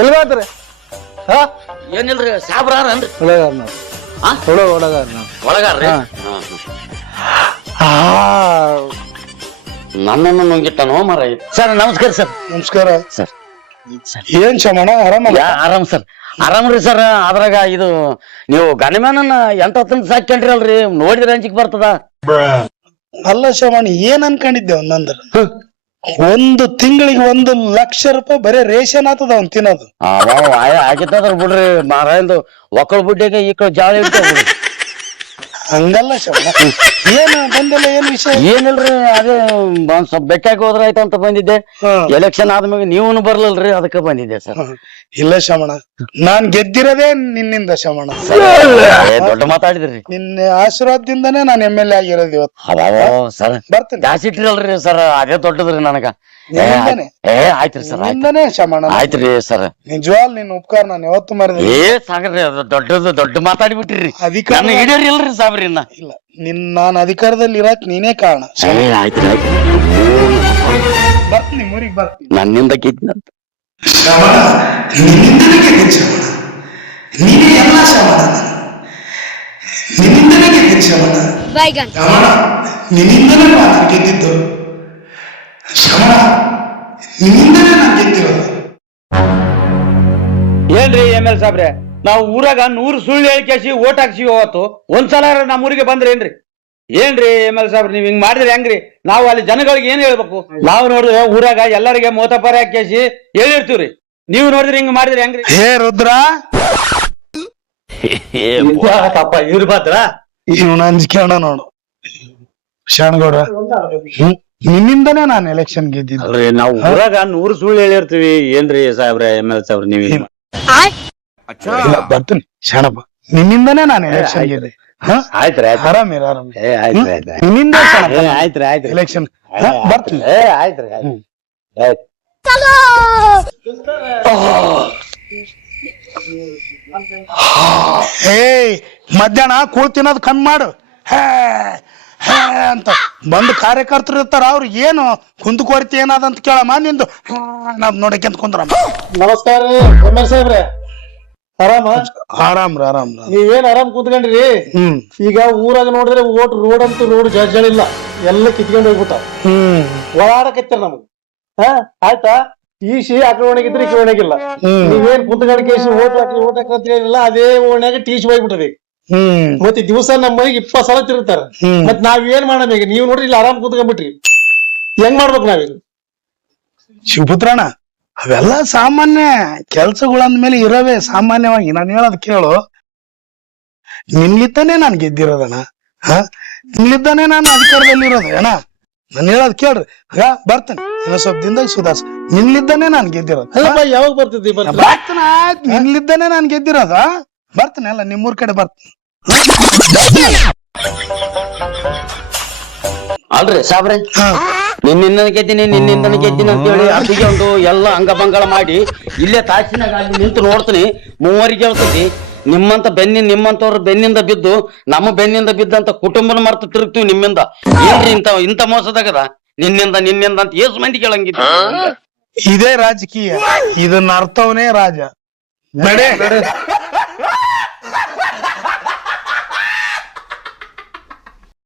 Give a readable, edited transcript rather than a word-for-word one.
ಎಲ್ಗಾತ್ರಿ ಏನಿಲ್ರಿ ಸಾಬ್ರಾರನ್ರಿ ಒಳಗಾರ್ರಿ ನನ್ನನ್ನು ನುಂಗಿಟ್ಟನೋ ಮರ. ಸರ್ ನಮಸ್ಕಾರ ಸರ್. ನಮಸ್ಕಾರ ಸರ್. ಏನ್ ಶಮಣ ಆರಾಮ? ಆರಾಮ್ ಸರ್, ಆರಾಮ್ರಿ ಸರ್. ಅದ್ರಾಗ ಇದು ನೀವು ಗಣಮ್ಯಾನನ್ನ ಎಂಟತ್ತಂತ ಸಾಕೊಂಡ್ರಿ ಅಲ್ರಿ, ನೋಡಿದ್ರೆ ಅಂಜಿಕ್ ಬರ್ತದ. ಅಲ್ಲ ಶಮಣ, ಏನ್ ಅನ್ಕೊಂಡಿದ್ದೆ ಒಂದಂದ್ರ ಒಂದು ತಿಂಗಳಿಗೆ 1,00,000 ರೂಪಾಯಿ ಬರೀ ರೇಷನ್ ಆತದ ಅವ್ನ್ ತಿನ್ನೋದು. ಆಗಿತ್ತದ್ರ ಬಿಡ್ರಿ ಮಾರಾಯಂದು ಒಕ್ಕಳ ಬುಡ್ಡಿಗೆ ಈ ಕಡೆ ಜಾಳ ಇಡ್ತಾವ. ಹಂಗಲ್ಲ ಶಮಣ, ಏನ್ ಬಂದಿಲ್ಲ, ಏನ್ ವಿಷಯ? ಏನಿಲ್ರಿ, ಅದೇ ಒಂದ್ ಸ್ವಲ್ಪ ಬೆಟ್ಟಾಗಿ ಹೋದ್ರ ಆಯ್ತಂತ ಬಂದಿದ್ದೆ. ಎಲೆಕ್ಷನ್ ಆದ್ಮೇಲೆ ನೀವೂನು ಬರ್ಲಿಲ್ರಿ, ಅದಕ್ಕೆ ಬಂದಿದ್ದೆ ಸರ್. ಇಲ್ಲ ಶಮಣ, ನಾನ್ ಗೆದ್ದಿರೋದೇ ನಿನ್ನಿಂದ ಶಮಣ. ದೊಡ್ಡ ಮಾತಾಡಿದ್ರಿ. ನಿನ್ನ ಆಶೀರ್ವಾದದಿಂದಾನೇ ನಾನ್ MLA ಆಗಿರೋದು ಇವತ್ತು. ಸರ್ ಬರ್ತೀನಿ. ಜಾಸ್ತಿ ಇಟ್ಟಿರಲ್ರಿ ಸರ್, ಅದೇ ದೊಡ್ಡದ್ರಿ ನನಗ. ಆಯ್ತ್ರಿ ಸರ್, ನಿಂದನೇ ಶಮಣ. ಆಯ್ತ್ರಿ ಸರ್, ನಿಜವಾಲ್ ನಿನ್ ಉಪಕಾರ ನಾನು ಯಾವತ್ತು ಮಾಡಿದೆ. ಸಾಗ್ರಿ, ಅದು ದೊಡ್ಡ ಮಾತಾಡಿಬಿಟ್ಟಿರಿ. ಅಧಿಕಾರ ಹಿಡಿಯರಿ ಇಲ್ರಿ ಸಾಬ್ರಿ. ಇಲ್ಲ, ನಾನ್ ಅಧಿಕಾರದಲ್ಲಿ ಇರಕ್ ನೀನೇ ಕಾರಣ. ಆಯ್ತ್ರಿ ಬರ್ತೀನಿ, ಊರಿಗೆ ಬರ್ತೀನಿ. ನನ್ನಿಂದ ಕಿದ್ನಂತ ನಿನ್ನಿಂದನೇ ಗೆದ್ದಿದ್ದು ಶಮಣ, ನೀನೇ ಎಲ್ಲ ಶಮಣ, ನಿನ್ನಿಂದನೇ ಗೆದ್ದಿದ್ದು ಶಮಣ, ನಿನ್ನಿಂದನೇ ನಾನು ಗೆದ್ದಿದ್ದು ಶಮಣ, ನಿನ್ನಿಂದನೇ ನಾನು ಗೆದ್ದಿರೋದು. ಏನ್ರಿ ML ಸಾಬ್ರೆ, ನಾವು ಊರಾಗ 100 ಸುಳ್ಳು ಹೇಳಿಕೇಸಿ ಓಟ್ ಹಾಕ್ಸಿವಿ. ಅವತ್ತು ಒಂದ್ಸಲ ನಮ್ಮ ಊರಿಗೆ ಬಂದ್ರೇನ್ರಿ? ಏನ್ರಿ ML ಸಾಬ್ರೆ, ನೀವ್ ಹಿಂಗ್ ಮಾಡಿದ್ರಿ ಹೆಂಗ್ರಿ? ನಾವು ಅಲ್ಲಿ ಜನಗಳಿಗೆ ಏನ್ ಹೇಳ್ಬೇಕು? ನಾವು ನೋಡಿದ್ರೆ ಊರಾಗ ಎಲ್ಲರಿಗೆ ಮೋತಪರ ಹಾಕೇಸಿ ಹೇಳಿರ್ತೀವ್ರಿ, ನೀವು ನೋಡಿದ್ರೆ ಹಿಂಗ್ ಮಾಡಿದ್ರಿ ಹೆಂಗ್ರಿ? ಹೇ ರುದ್ರ, ಪಾಪ ಇವ್ರು ಬಾದ್ರ ಇವನು ಅಂಜಿಕೆಣ ನೋಡು ಶಾಣಗೌಡ, ನಿನ್ನಿಂದನೇ ನಾನು ಎಲೆಕ್ಷನ್ ಗೆದ್ದಿದ್ದು. ಅಲ್ರಿ, ನಾವು ಊರಾಗ 100 ಸುಳ್ಳು ಹೇಳಿರ್ತೀವಿ. ಏನ್ರಿ ಸಾಬ್ರೆ ML ಸಾಬ್ರೆ, ನೀವ್ ಬರ್ತೀನಿ ಶಾಣಪ್ಪ, ನಿನ್ನಿಂದನೇ ನಾನು ಎಲೆಕ್ಷನ್ ಗೆದ್ದೆ. ಆಯ್ತ್ರಿ ಆರಾಮಿರ, ನಿನ್ನಿಂದ ಎಲೆಕ್ಷನ್ ಬರ್ತೀನಿ. ಆಯ್ತ್ರಿ ಏಯ್, ಮಧ್ಯಾಹ್ನ ಕೂಳ್ ತಿನ್ನೋದು ಕಮ್ಮಿ ಮಾಡು. ಅಂತ ಬಂದು ಕಾರ್ಯಕರ್ತರು ಇರ್ತಾರ, ಅವ್ರು ಏನು ಕುಂದುಕೊರತೆ ಏನಾದಂತ ಕೇಳಮ್ಮ, ನಿಂದು ನಾವ್ ನೋಡಕ್ಕೆಂತ ಕುಂದ್ರ. ನಮಸ್ಕಾರ ML ಸಾಹೇಬ್ರೆ, ಆರಾಮ? ಆರಾಮ್ರ ಆರಾಮ್ರ. ನೀವೇನ್ ಆರಾಮ್ ಕೂತ್ಕೊಂಡ್ರಿ? ಈಗ ಊರಾಗ ನೋಡಿದ್ರೆ ರೋಡ್ ಅಂತೂ ರೋಡ್ ಜಡ್ಜಳಿಲ್ಲ, ಎಲ್ಲ ಕಿತ್ಕೊಂಡು ಹೋಗ್ಬಿಟ್ಟ. ಓಡಾಡಕತ್ತಾರ ನಮಗ್. ಆಯ್ತಾ, ಟಿಸಿ ಆಕಡೆ ಒಣಗಿದ್ರೆ ಈ ಒಣಗಿಲ್ಲ. ನೀವೇನ್ ಕುಂತ್ಕೊಂಡ್ ಕೇಸಿ ಓಟ್ ಹಾಕಿ ಅಂತ ಹೇಳಿಲ್ಲ, ಅದೇ ಓಣ್ಯಾಗ ಟಿಸಿ ಹೋಗ್ಬಿಟ್ಟದೆ. ಮತ್ತೆ ದಿವಸ ನಮ್ಮ ಮನೆಗೆ 20 ಸಲ ತಿರುಗ್ತಾರ. ಮತ್ ನಾವ್ ಏನ್ ಮಾಡೋಣ ಈಗ? ನೀವ್ ನೋಡ್ರಿ ಇಲ್ಲಿ ಆರಾಮ್ ಕೂತ್ಕೊಂಡ್ಬಿಟ್ರಿ, ಹೆಂಗ್ ಮಾಡ್ಬೇಕು ನಾವೀಗ? ಶಿವಪುತ್ರಣ್ಣ, ಅವೆಲ್ಲ ಸಾಮಾನ್ಯ ಕೆಲ್ಸಗಳಂದ್ಮೇಲೆ ಇರವೇ ಸಾಮಾನ್ಯವಾಗಿ. ನಾನು ಹೇಳೋದ್ ಕೇಳು, ನಿನ್ಲಿದ್ದಾನೆ ನಾನು ಗೆದ್ದಿರೋದಣ್ಣ, ನಿನ್ಲಿದ್ದಾನೆ ನಾನು ಅಧಿಕಾರದಲ್ಲಿ ಇರೋದು ಅಣ್ಣ. ನಾನು ಹೇಳೋದ್ ಕೇಳ್ರಿ, ಬರ್ತೇನೆ ಇನ್ನ ಸ್ವಲ್ಪ ದಿನದಾಗ ಸುಧಾರ್ಸ. ನಿನ್ಲಿದ್ದಾನೆ ನಾನು ಗೆದ್ದಿರೋದು. ಯಾವಾಗ ಬರ್ತಿದ್ದಿ? ಬರ್ತಾನೆ, ಆಯ್ತು, ನಿನ್ಲಿದ್ದಾನೆ ನಾನು ಗೆದ್ದಿರೋದ. ಬರ್ತೀನಿ, ಅಲ್ಲ ನಿಮ್ಮೂರ್ ಕಡೆ ಬರ್ತೀನಿ. ಅಲ್ರಿ ಸಾಬ್ರೆ, ನಿನ್ನಿಂದ ಗೆದ್ದೀನಿ ಅಂತ ಹೇಳಿ ಅದಿಗೆ ಒಂದು ಎಲ್ಲ ಅಂಗಭಂಗಳ ಮಾಡಿ ಇಲ್ಲೇ ತಾಸಿನಾಗ ಅಲ್ಲಿ ನಿಂತು ನೋಡ್ತೀನಿ. ಮೂವರಿಗೆ ಹೇಳ್ತೈತಿ, ನಿಮ್ಮಂತವ್ರ ಬೆನ್ನಿಂದ ಬಿದ್ದು ನಮ್ಮ ಬೆನ್ನಿಂದ ಬಿದ್ದಂತ ಕುಟುಂಬನ ಮರ್ತು ತಿರುಗ್ತೀವಿ ನಿಮ್ಮಿಂದ. ಏನ್ರಿ ಇಂತ ಮೋಸದಾಗದ? ನಿನ್ನಿಂದ ಅಂತ ಏಸು ಮಂದಿ ಕೇಳಂಗಿದ್ದ. ಇದೇ ರಾಜಕೀಯ, ಇದನ್ನ ಅರ್ಥವನೇ ರಾಜ. ನಡೆ